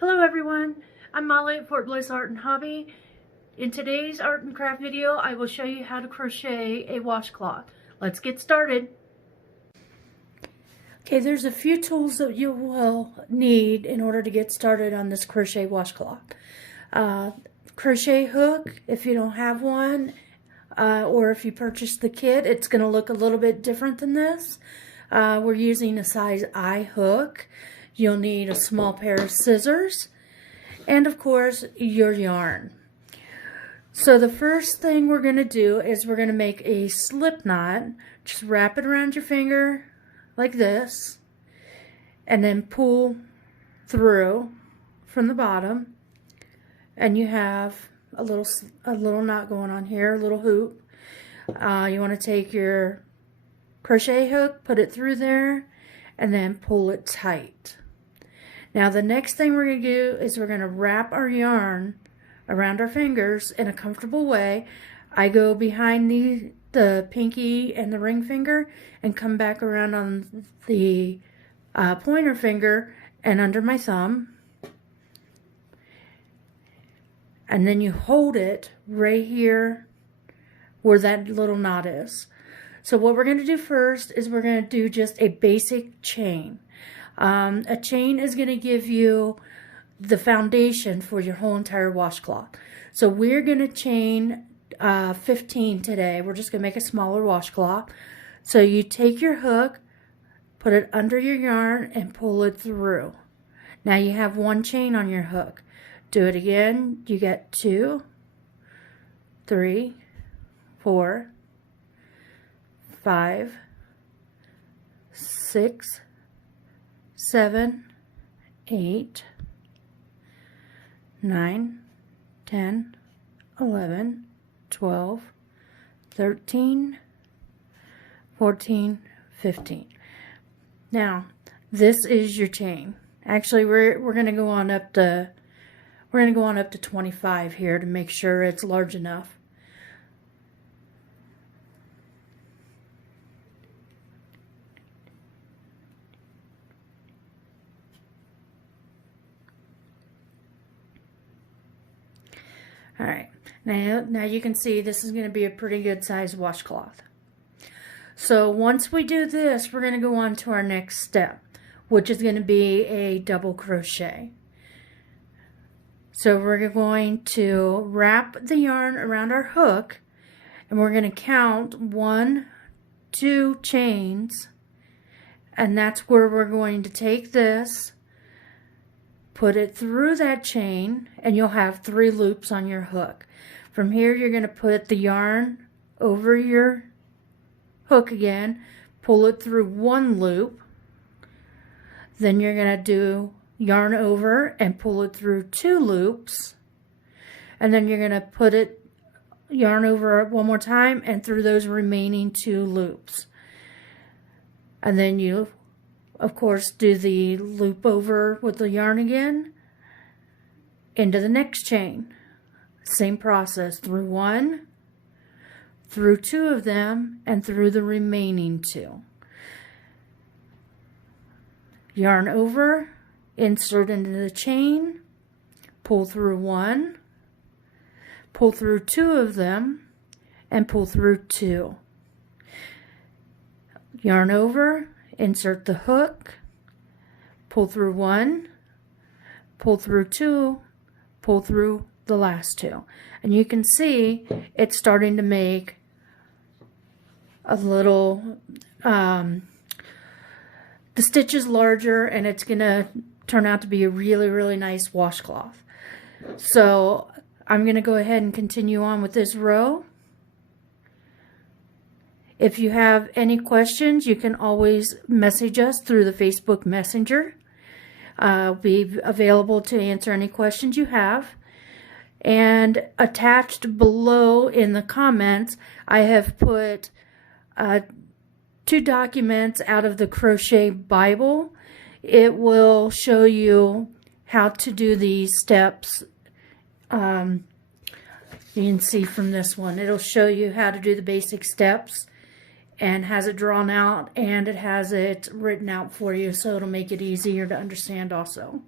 Hello everyone, I'm Molly at Fort Bliss Art and Hobby. In today's art and craft video, I will show you how to crochet a washcloth. Let's get started. Okay, there's a few tools that you will need in order to get started on this crochet washcloth. Crochet hook, if you don't have one, or if you purchase the kit, it's going to look a little bit different than this. We're using a size I hook. You'll need a small pair of scissors and of course your yarn. So the first thing we're going to do is we're going to make a slip knot. Just wrap it around your finger like this and then pull through from the bottom, and you have a little knot going on here, a little hoop. You want to take your crochet hook, put it through there, and then pull it tight. Now the next thing we're going to do is we're going to wrap our yarn around our fingers in a comfortable way. I go behind the pinky and the ring finger and come back around on the pointer finger and under my thumb. And then you hold it right here where that little knot is. So what we're going to do first is we're going to do just a basic chain. A chain is going to give you the foundation for your whole entire washcloth. So we're going to chain 15 today. We're just going to make a smaller washcloth. So you take your hook, put it under your yarn, and pull it through. Now you have one chain on your hook. Do it again. You get 2, 3, 4, 5, 6, 7, 8, 9, 10, 11, 12, 13, 14, 15. Now, this is your chain. Actually, we're going to go on up to 25 here to make sure it's large enough. All right, now you can see this is going to be a pretty good size washcloth. So once we do this, we're going to go on to our next step, which is going to be a double crochet. So we're going to wrap the yarn around our hook, and we're going to count 1, 2 chains, and that's where we're going to take this, put it through that chain, and you'll have 3 loops on your hook. From here, you're going to put the yarn over your hook again, pull it through 1 loop, then you're going to do yarn over and pull it through 2 loops, and then you're going to put it yarn over 1 more time and through those remaining 2 loops. And then you of course do the loop over with the yarn again into the next chain. Same process, through 1, through 2 of them, and through the remaining 2. Yarn over, insert into the chain, pull through 1, pull through 2 of them, and pull through 2. Yarn over, insert the hook, pull through 1, pull through 2, pull through the last 2. And you can see it's starting to make a little, the stitch is larger, and it's going to turn out to be a really, really nice washcloth. So I'm going to go ahead and continue on with this row. If you have any questions, you can always message us through the Facebook Messenger. I'll be available to answer any questions you have. And attached below in the comments, I have put 2 documents out of the Crochet Bible. It will show you how to do these steps. You can see from this one, it'll show you how to do the basic steps, and has it drawn out, and it has it written out for you, so it'll make it easier to understand also.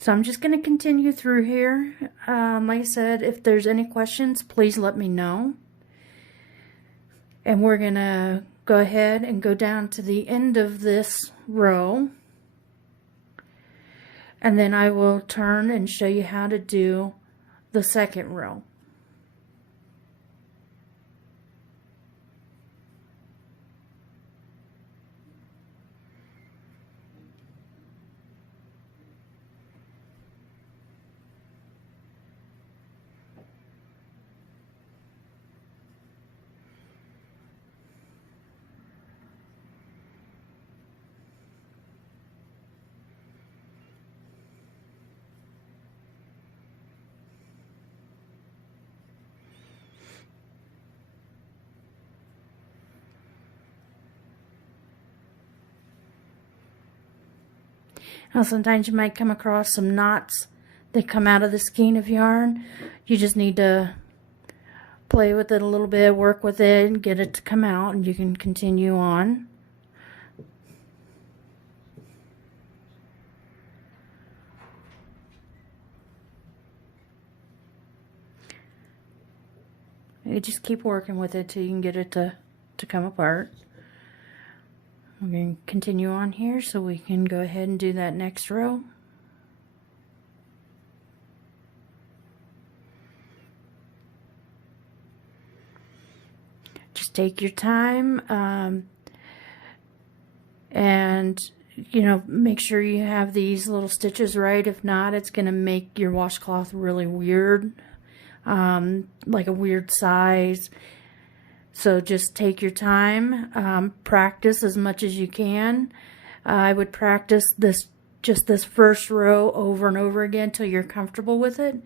So I'm just going to continue through here. Like I said, if there's any questions, please let me know. And we're going to go ahead and go down to the end of this row. And then I will turn and show you how to do the second row. Now sometimes you might come across some knots that come out of the skein of yarn. You just need to play with it a little bit, work with it, and get it to come out, and you can continue on. You just keep working with it till you can get it to come apart. We're going to continue on here so we can go ahead and do that next row. Just take your time and make sure you have these little stitches right. If not, it's going to make your washcloth really weird, like a weird size. So just take your time, practice as much as you can. I would practice just this first row over and over again till you're comfortable with it,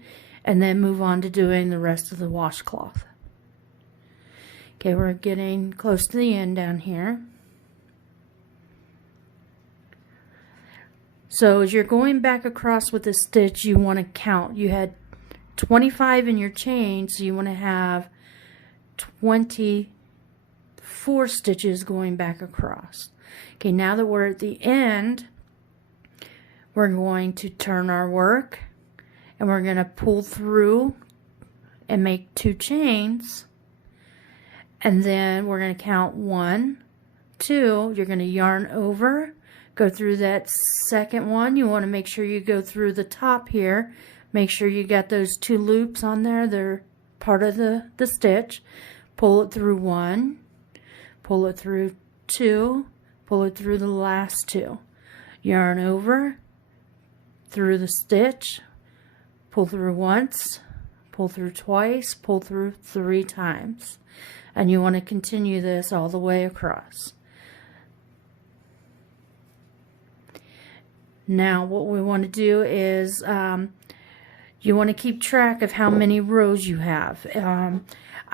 and then move on to doing the rest of the washcloth. Okay, we're getting close to the end down here. So as you're going back across with the stitch, you want to count. You had 25 in your chain, so you want to have 24 stitches going back across. Okay, now that we're at the end, we're going to turn our work and we're going to pull through and make 2 chains, and then we're going to count 1, 2. You're going to yarn over, go through that second one. You want to make sure you go through the top here, make sure you got those 2 loops on there. They're part of the stitch. Pull it through 1, pull it through 2, pull it through the last 2. Yarn over, through the stitch, pull through once, pull through twice, pull through 3 times. And you want to continue this all the way across. Now what we want to do is you want to keep track of how many rows you have.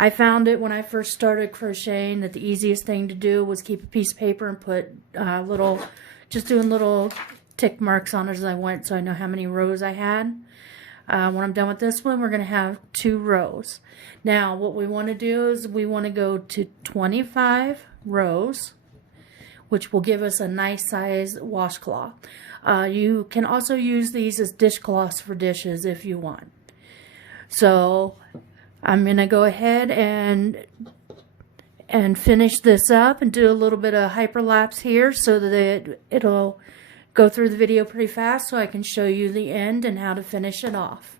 I found it when I first started crocheting that the easiest thing to do was keep a piece of paper and put just doing little tick marks on it as I went, so I know how many rows I had. When I'm done with this one, we're going to have 2 rows. Now what we want to do is we want to go to 25 rows, which will give us a nice size washcloth. You can also use these as dishcloths for dishes if you want. So I'm going to go ahead and finish this up and do a little bit of hyperlapse here so that it'll go through the video pretty fast so I can show you the end and how to finish it off.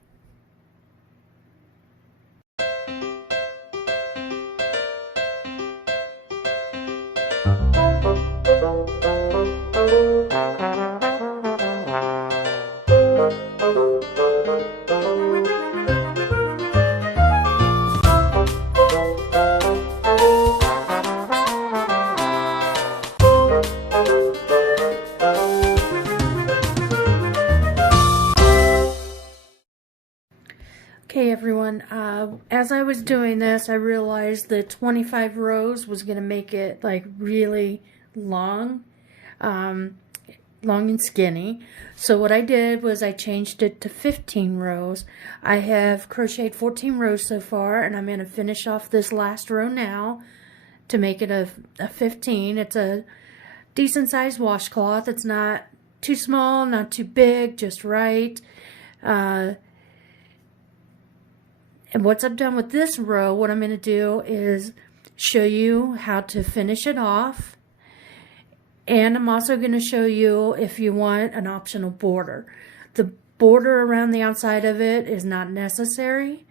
Okay everyone, as I was doing this, I realized that 25 rows was going to make it like really long, long and skinny. So what I did was I changed it to 15 rows. I have crocheted 14 rows so far, and I'm going to finish off this last row now to make it a 15. It's a decent sized washcloth. It's not too small, not too big, just right. And once I'm done with this row, what I'm going to do is show you how to finish it off. And I'm also going to show you if you want an optional border. The border around the outside of it is not necessary.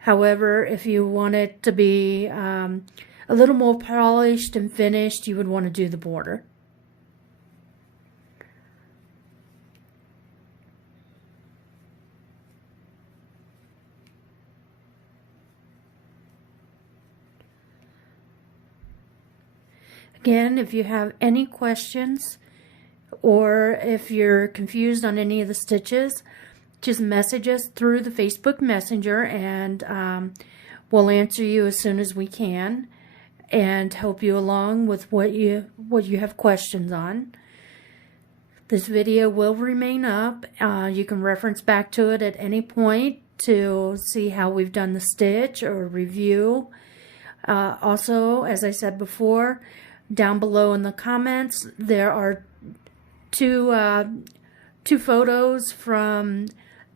However, if you want it to be a little more polished and finished, you would want to do the border. Again, if you have any questions or if you're confused on any of the stitches, just message us through the Facebook Messenger, and we'll answer you as soon as we can and help you along with what you have questions on. This video will remain up. You can reference back to it at any point to see how we've done the stitch or review. Also, as I said before, down below in the comments, there are two photos from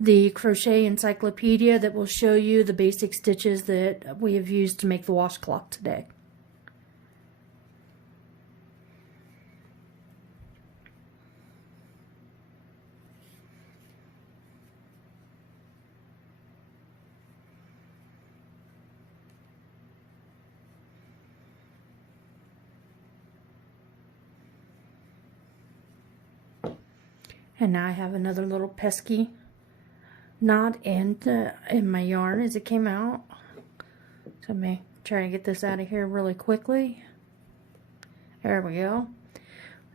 the Crochet Encyclopedia that will show you the basic stitches that we have used to make the washcloth today. And now I have another little pesky knot in my yarn as it came out. So I'm going to try to get this out of here really quickly. There we go.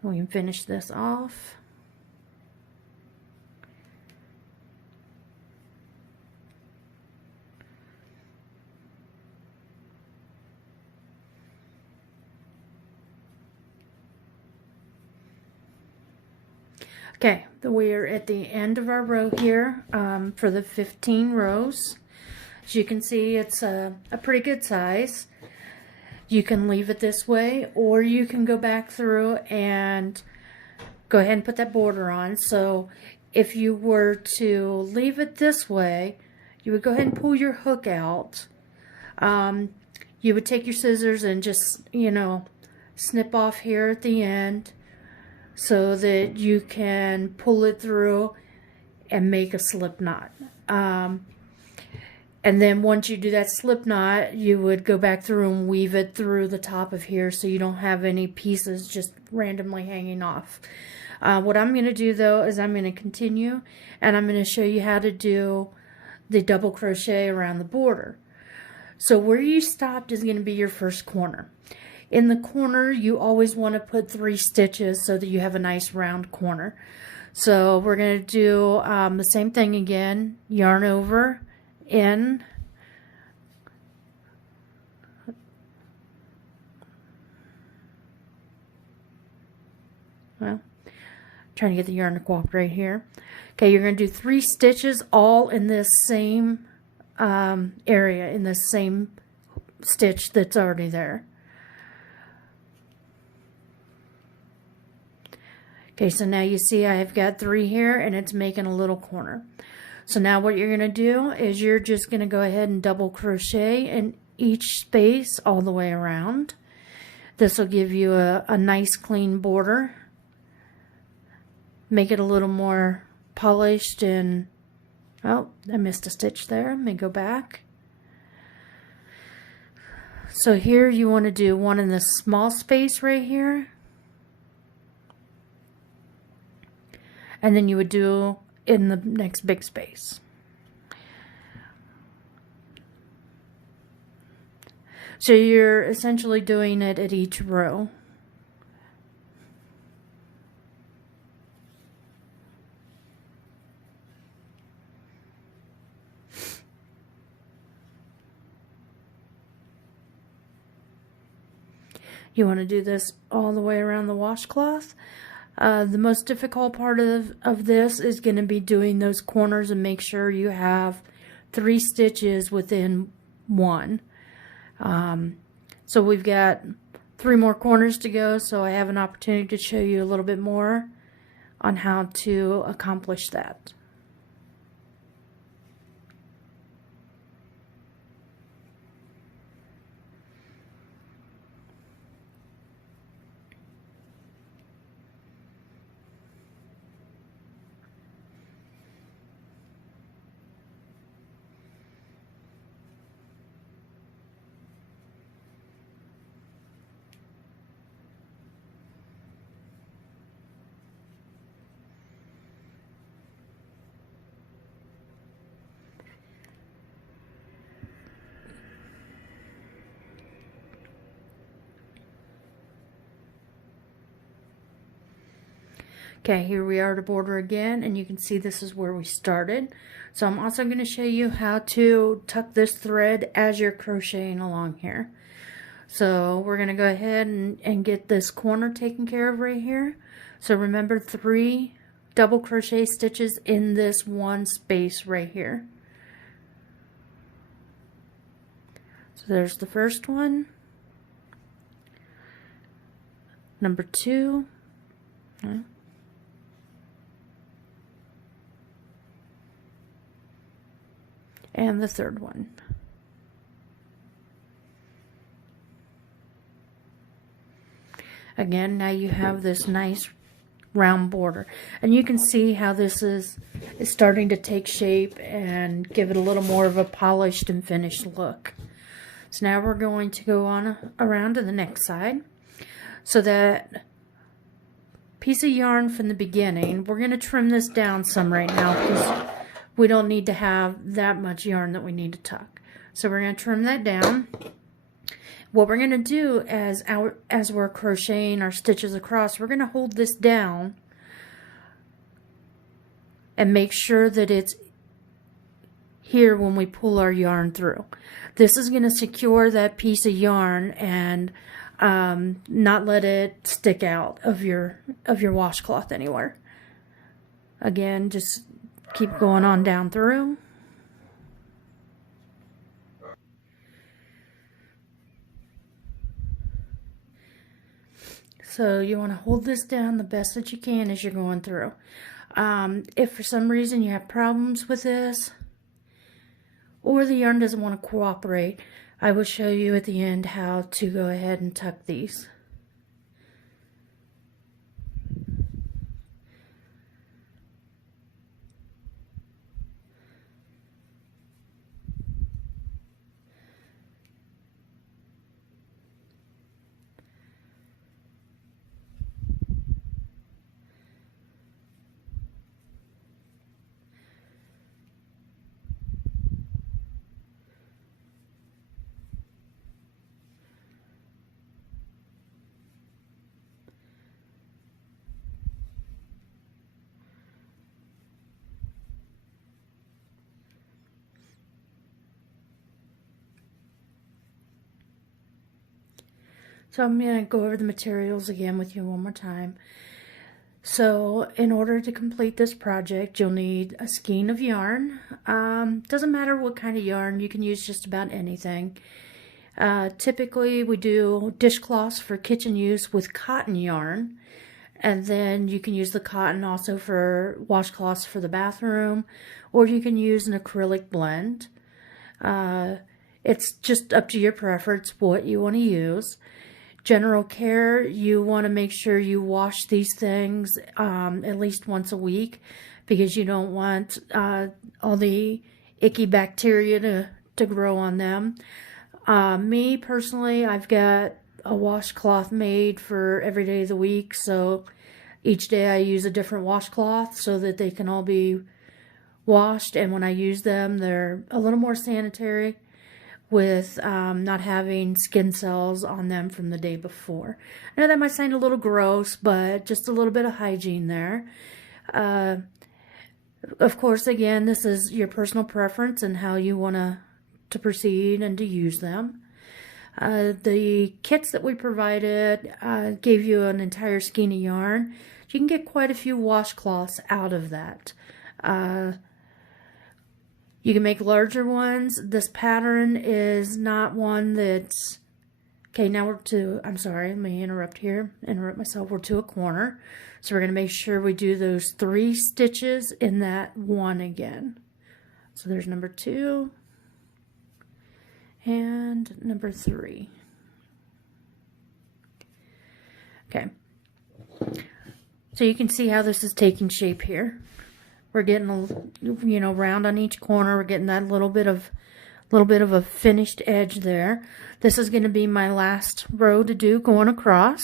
We can finish this off. Okay, we're at the end of our row here for the 15 rows. As you can see, it's a pretty good size. You can leave it this way, or you can go back through and go ahead and put that border on. So if you were to leave it this way, you would go ahead and pull your hook out. You would take your scissors and just, snip off here at the end, so that you can pull it through and make a slip knot. And then once you do that slip knot, you would go back through and weave it through the top of here so you don't have any pieces just randomly hanging off. What I'm going to do though is I'm going to continue, and I'm going to show you how to do the double crochet around the border. So where you stopped is going to be your first corner. In the corner, you always want to put 3 stitches so that you have a nice round corner. So we're going to do the same thing again. Yarn over, in, well, trying to get the yarn to cooperate here. Okay, you're going to do 3 stitches all in this same area, in this same stitch that's already there. Okay, so now you see I've got 3 here, and it's making a little corner. So now what you're going to do is you're just going to go ahead and double crochet in each space all the way around. This will give you a nice clean border. Make it a little more polished, and, oh, I missed a stitch there. Let me go back. So here you want to do one in this small space right here. And then you would do in the next big space. So you're essentially doing it at each row. You want to do this all the way around the washcloth. The most difficult part of this is going to be doing those corners and make sure you have 3 stitches within 1. So we've got 3 more corners to go, so I have an opportunity to show you a little bit more on how to accomplish that. Okay, here we are to border again, and you can see this is where we started. So I'm also going to show you how to tuck this thread as you're crocheting along here. So we're going to go ahead and get this corner taken care of right here. So remember, 3 double crochet stitches in this one space right here. So there's the first one, number 2, and the third one. Again, now you have this nice round border, and you can see how this is starting to take shape and give it a little more of a polished and finished look. So now we're going to go on around to the next side. So that piece of yarn from the beginning, we're going to trim this down some right now because we don't need to have that much yarn that we need to tuck. So we're going to trim that down. What we're going to do as we're crocheting our stitches across, we're going to hold this down and make sure that it's here when we pull our yarn through. This is going to secure that piece of yarn and not let it stick out of your washcloth anywhere. Again, just keep going on down through. So you want to hold this down the best that you can as you're going through. If for some reason you have problems with this, or the yarn doesn't want to cooperate, I will show you at the end how to go ahead and tuck these. So I'm going to go over the materials again with you one more time. So in order to complete this project, you'll need a skein of yarn. Doesn't matter what kind of yarn, you can use just about anything. Typically we do dishcloths for kitchen use with cotton yarn, and then you can use the cotton also for washcloths for the bathroom, or you can use an acrylic blend. It's just up to your preference what you want to use. General care, you want to make sure you wash these things at least once a week, because you don't want all the icky bacteria to grow on them. Me personally, I've got a washcloth made for every day of the week, so each day I use a different washcloth so that they can all be washed, and when I use them they're a little more sanitary, with not having skin cells on them from the day before. I know that might sound a little gross, but just a little bit of hygiene there. Of course, again, this is your personal preference and how you want to proceed and to use them. The kits that we provided gave you an entire skein of yarn. You can get quite a few washcloths out of that. You can make larger ones. This pattern is not one that's... Okay, now we're to... I'm sorry, let me interrupt here. Interrupt myself. We're to a corner. So we're going to make sure we do those 3 stitches in that one again. So there's number 2 and number 3. Okay. So you can see how this is taking shape here. We're getting a, round on each corner. We're getting that little bit of a finished edge there. This is going to be my last row to do going across.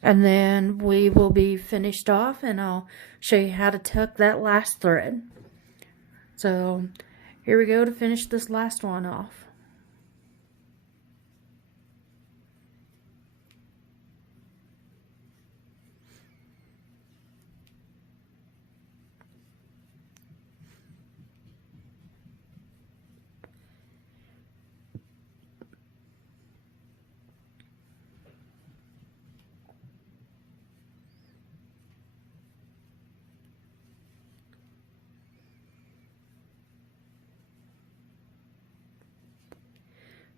And then we will be finished off, and I'll show you how to tuck that last thread. So here we go to finish this last one off.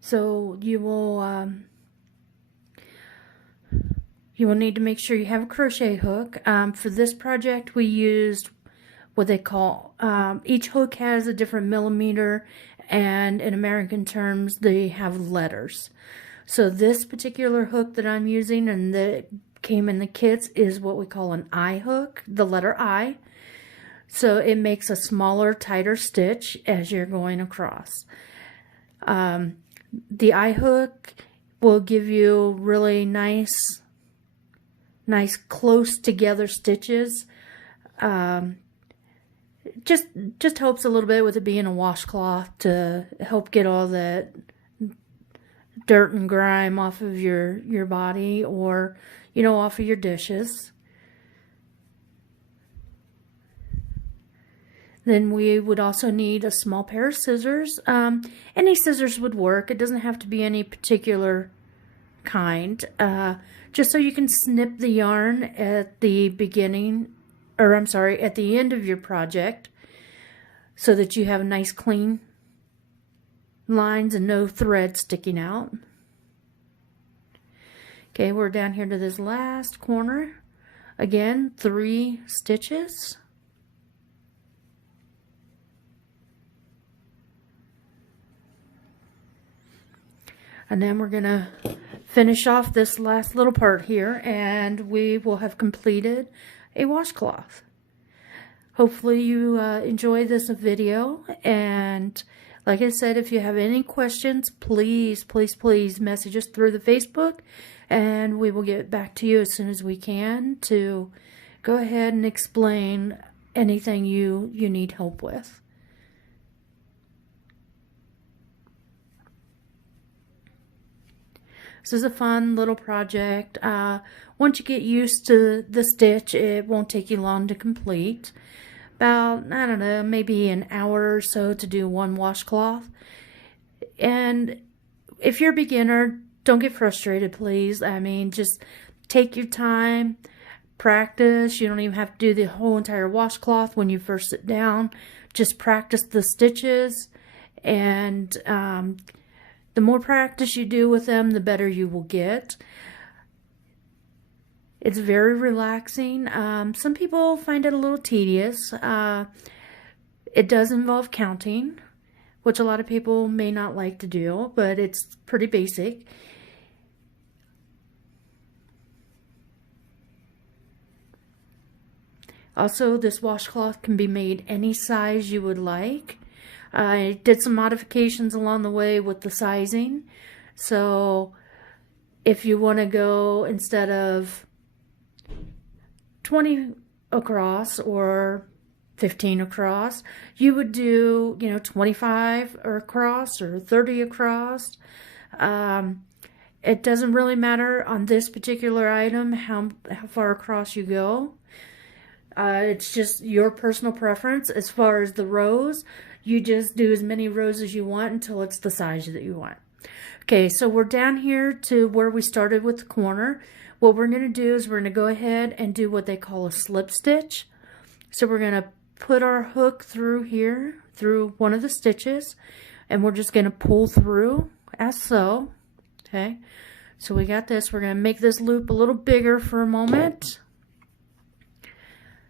So you will need to make sure you have a crochet hook. For this project, we used what they call, each hook has a different millimeter, and in American terms, they have letters. So this particular hook that I'm using and that came in the kits is what we call an I hook, the letter I. So it makes a smaller, tighter stitch as you're going across. The I hook will give you really nice close together stitches. Just helps a little bit with it being a washcloth to help get all that dirt and grime off of your body, or off of your dishes. Then we would also need a small pair of scissors. Any scissors would work. It doesn't have to be any particular kind. Just so you can snip the yarn at the beginning, or I'm sorry, at the end of your project, so that you have nice clean lines and no thread sticking out. Okay, we're down here to this last corner. Again, 3 stitches. And then we're going to finish off this last little part here, and we will have completed a washcloth. Hopefully you enjoy this video, and like I said, if you have any questions, please message us through the Facebook, and we will get back to you as soon as we can to go ahead and explain anything you need help with. This is a fun little project. Once you get used to the stitch, it won't take you long to complete. About, I don't know, maybe an hour or so to do one washcloth. And if you're a beginner, don't get frustrated, please. I mean, just take your time, practice. You don't even have to do the whole entire washcloth when you first sit down. Just practice the stitches, and the more practice you do with them, the better you will get. It's very relaxing. Some people find it a little tedious. It does involve counting, which a lot of people may not like to do, but it's pretty basic. Also, this washcloth can be made any size you would like. I did some modifications along the way with the sizing. So if you want to go, instead of 20 across or 15 across, you would do, 25 across or 30 across. It doesn't really matter on this particular item how far across you go. It's just your personal preference. As far as the rows, you just do as many rows as you want until it's the size that you want. Okay, so we're down here to where we started with the corner. What we're going to do is we're going to go ahead and do what they call a slip stitch. So we're going to put our hook through here, through one of the stitches, and we're just going to pull through as so. Okay, So we got this. We're going to make this loop a little bigger for a moment.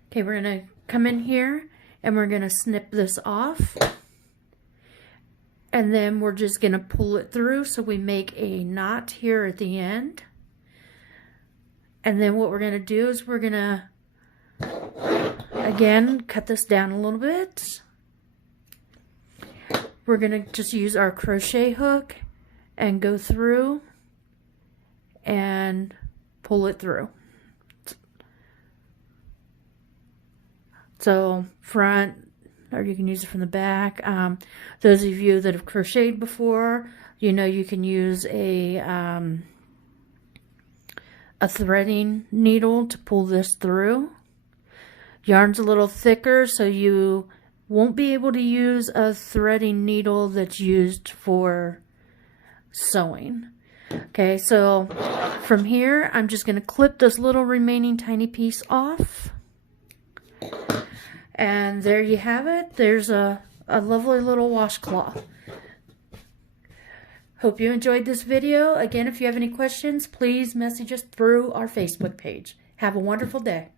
Okay, we're going to come in here and we're going to snip this off. And then we're just going to pull it through so we make a knot here at the end. And then what we're going to do is we're going to, again, cut this down a little bit. We're going to just use our crochet hook and go through and pull it through. So front, or you can use it from the back. Those of you that have crocheted before, you know you can use a threading needle to pull this through. Yarn's a little thicker, so you won't be able to use a threading needle that's used for sewing. Okay, so from here, I'm just going to clip this little remaining tiny piece off. And there you have it. There's a lovely little washcloth. Hope you enjoyed this video. Again, if you have any questions, please message us through our Facebook page. Have a wonderful day.